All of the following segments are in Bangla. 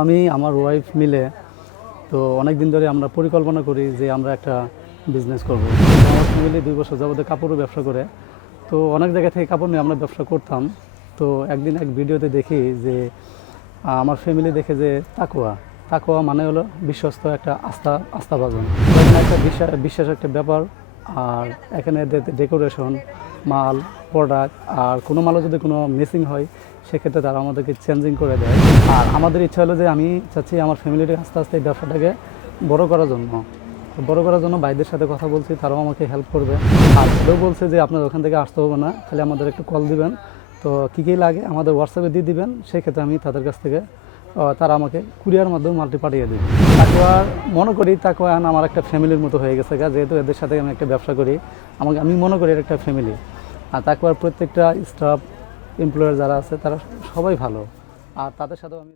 আমি, আমার ওয়াইফ মিলে তো অনেক দিন ধরে আমরা পরিকল্পনা করি যে আমরা একটা বিজনেস করব। আমার ফ্যামিলি দুই বছর যাবতীয় কাপড়ও ব্যবসা করে। তো অনেক জায়গা থেকে কাপড় নিয়ে আমরা ব্যবসা করতাম। তো একদিন এক ভিডিওতে দেখি যে আমার ফ্যামিলি দেখে যে তাকোয়া তাকোয়া মানে হলো বিশ্বস্ত একটা আস্থা, আস্থাভাজন। একটা বিশ্বাস একটা ব্যাপার। আর এখানে ডেকোরেশন মাল প্রোডাক্ট আর কোনো মালও যদি কোনো মিসিং হয়, সেক্ষেত্রে তারা আমাদেরকে চেঞ্জিং করে দেয়। আর আমাদের ইচ্ছা হলো যে আমি চাচ্ছি আমার ফ্যামিলির আস্তে আস্তে এই ব্যবসাটাকে বড় করার জন্য। বড় করার জন্য ভাইদের সাথে কথা বলছি, তারাও আমাকে হেল্প করবে। আর ওরাও বলছে যে আপনার ওখান থেকে আসতে হবে না, খালি আমাদের একটু কল দিবেন। তো কী কী লাগে আমাদের হোয়াটসঅ্যাপে দিয়ে দিবেন, সেক্ষেত্রে আমি তাদের কাছ থেকে তারা আমাকে কুরিয়ার মাধ্যমে মালটি পাঠিয়ে দেবে। তাকুয়ার মনে করি তাকুয়া আমার একটা ফ্যামিলির মতো হয়ে গেছে গা, যেহেতু এদের সাথে আমি একটা ব্যবসা করি। আমাকে, আমি মনে করি এটা একটা ফ্যামিলি আর তাকুয়ার প্রত্যেকটা স্টাফ এমপ্লয়ার যারা আছে, তারা সবাই ভালো। আর তাদের সাথেও আমি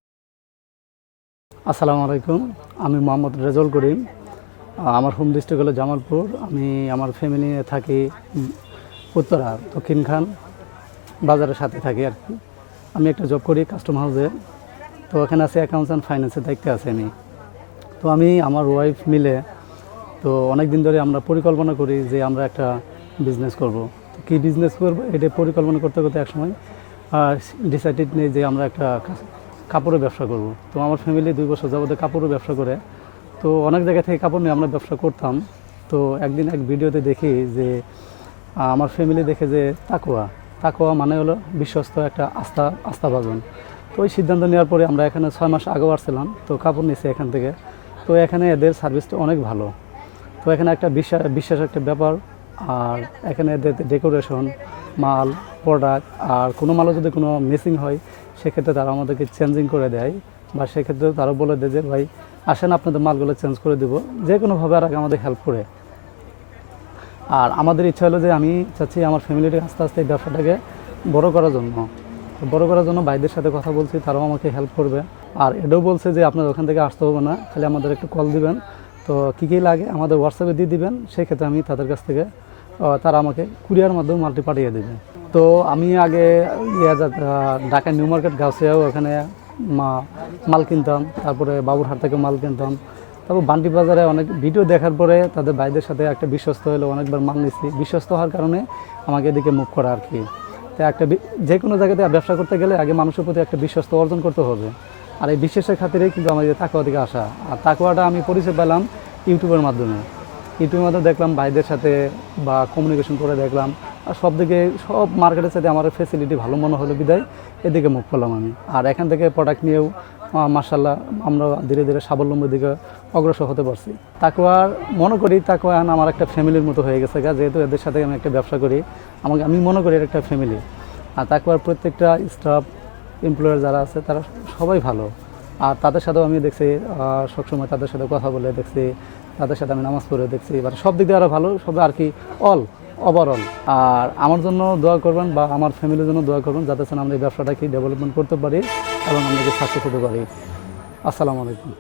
আসসালামু আলাইকুম। আমি মোহাম্মদ রেজল করিম। আমার হোম ডিস্ট্রিক্ট হলো জামালপুর। আমি আমার ফ্যামিলি নিয়ে থাকি উত্তরা, দক্ষিণ খান বাজারের সাথে থাকি আর কি। আমি একটা জব করি কাস্টম হাউসে তো ওখানে আছে অ্যাকাউন্টস অ্যান্ড ফাইন্যান্সের দায়িত্বে আছে আমি। তো আমি আমার ওয়াইফ মিলে তো অনেক দিন ধরে আমরা পরিকল্পনা করি যে আমরা একটা বিজনেস করব। কী বিজনেস করব, এটা পরিকল্পনা করতে করতে একসময় ডিসাইডেড নেই যে আমরা একটা কাপড়ের ব্যবসা করব। তো আমার ফ্যামিলি দুই বছর যাবতীয় কাপড়ের ব্যবসা করে। তো অনেক জায়গা থেকে কাপড় নিয়ে আমরা ব্যবসা করতাম। তো একদিন এক ভিডিওতে দেখি যে আমার ফ্যামিলি দেখে যে তাকোয়া তাকোয়া মানে হলো বিশ্বস্ত একটা আস্থা, আস্থাভাজন। তো ওই সিদ্ধান্ত নেওয়ার পরে আমরা এখানে ছয় মাস আগেও আসছিলাম। তো কাপড় নিয়েছি এখান থেকে। তো এখানে এদের সার্ভিসটা অনেক ভালো। তো এখানে একটা বিশ্বাস বিশ্বাস একটা ব্যাপার। আর এখানে ডেকোরেশন, মাল প্রোডাক্ট আর কোনো মালও যদি কোনো মিসিং হয়, সেক্ষেত্রে তারা আমাদেরকে চেঞ্জিং করে দেয়। বা সেক্ষেত্রে তারা বলে দেয় যে, ভাই, আসেন, আপনাদের মালগুলো চেঞ্জ করে দেবো। যে কোনোভাবে আর আগে আমাদের হেল্প করে। আর আমাদের ইচ্ছা হলো যে, আমি চাচ্ছি আমার ফ্যামিলির আস্তে আস্তে এই ব্যবসাটাকে বড় করার জন্য। বড় করার জন্য ভাইদের সাথে কথা বলছি, তারাও আমাকে হেল্প করবে। আর এটাও বলছে যে, আপনার ওখান থেকে আসতে হবে না, খালি আমাদের একটু কল দিবেন। তো কী কী লাগে আমাদের হোয়াটসঅ্যাপে দিয়ে দিবেন সেক্ষেত্রে আমি তাদের কাছ থেকে তারা আমাকে কুরিয়ার মাধ্যমে মালটি পাঠিয়ে দেবে। তো আমি আগে ঢাকা নিউ মার্কেট, গাউসিয়াও ওখানে মাল কিনতাম, তারপরে বাবুরহাট থেকে মাল কিনতাম। তারপর বান্টি বাজারে অনেক ভিডিও দেখার পরে তাদের ভাইদের সাথে একটা বিশ্বস্ত হলো, অনেকবার মাল নিচ্ছি বিশ্বস্ত হওয়ার কারণে আমাকে এদিকে মুখ করা আর কি। তো একটা যে কোনো জায়গাতে ব্যবসা করতে গেলে আগে মানুষের প্রতি একটা বিশ্বস্ত অর্জন করতে হবে। আর এই বিশ্বাসের খাতিরে কিন্তু আমাদের তাকুয়া থেকে আসা। আর তাকুয়াটা আমি পরিচয় পেলাম ইউটিউবের মাধ্যমে। ইউটিউবের মাধ্যমে দেখলাম ভাইদের সাথে বা কমিউনিকেশন করে দেখলাম। আর সব দিকে সব মার্কেটের সাথে আমার ফেসিলিটি ভালো মনে হলো বিদায়। এদিকে মুখ করলাম আমি। আর এখান থেকে প্রোডাক্ট নিয়েও মার্শাল্লাহ আমরা ধীরে ধীরে স্বাবলম্বীর দিকে অগ্রসর হতে পারছি। তাকুয়ার মনে করি তাকুয়া আমার একটা ফ্যামিলির মতো হয়ে গেছে যেহেতু এদের সাথে আমি একটা ব্যবসা করি, আমাকে, আমি মনে করি এটা একটা ফ্যামিলি। আর তাকুয়ার প্রত্যেকটা স্টাফ এমপ্লয়ার যারা আছে, তারা সবাই ভালো। আর তাদের সাথেও আমি দেখছি সবসময় তাদের সাথে কথা বলে দেখছি, তাদের সাথে আমি নামাজ পড়ে দেখছি। এবার সব দিক দিয়ে আরও ভালো, সব আর কি অল ওভারঅল আর আমার জন্য দোয়া করবেন বা আমার ফ্যামিলির জন্য দোয়া করবেন, যাতে আমরা এই ব্যবসাটাকে ডেভেলপমেন্ট করতে পারি এবং আমরা সাকসেস হতে পারি। আসসালামু আলাইকুম।